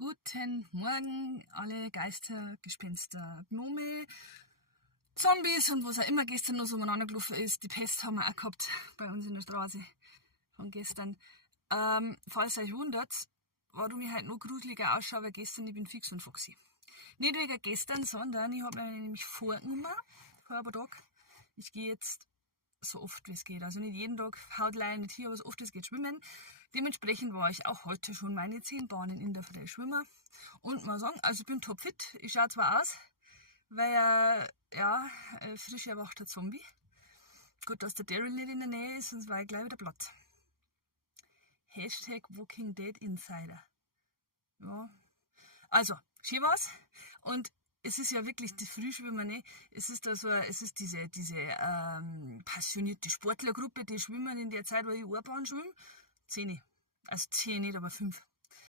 Guten Morgen, alle Geister, Gespenster, Gnome, Zombies und was auch immer gestern noch so umeinander gelaufen ist. Die Pest haben wir auch gehabt bei uns in der Straße von gestern. Falls ihr euch wundert, warum ich halt noch gruseliger ausschaue, weil gestern ich bin fix und foxy. Nicht wegen gestern, sondern ich habe mir nämlich vorgenommen, vor ein paar Tagen, ich gehe jetzt so oft wie es geht. Also nicht jeden Tag hautlein, nicht hier, aber so oft es geht schwimmen. Dementsprechend war ich auch heute schon meine 10 Bahnen in der Früh schwimmen. Und mal sagen, also ich bin topfit. Ich schaue zwar aus, weil frisch erwachter Zombie. Gut, dass der Daryl nicht in der Nähe ist, sonst war ich gleich wieder platt. Hashtag Walking Dead Insider. Ja. Also, schön war's. Und es ist ja wirklich das Frühschwimmen, ne? Es ist diese passionierte Sportlergruppe, die schwimmen in der Zeit, wo ich Bahn schwimme. 10. Also 10 nicht, aber 5.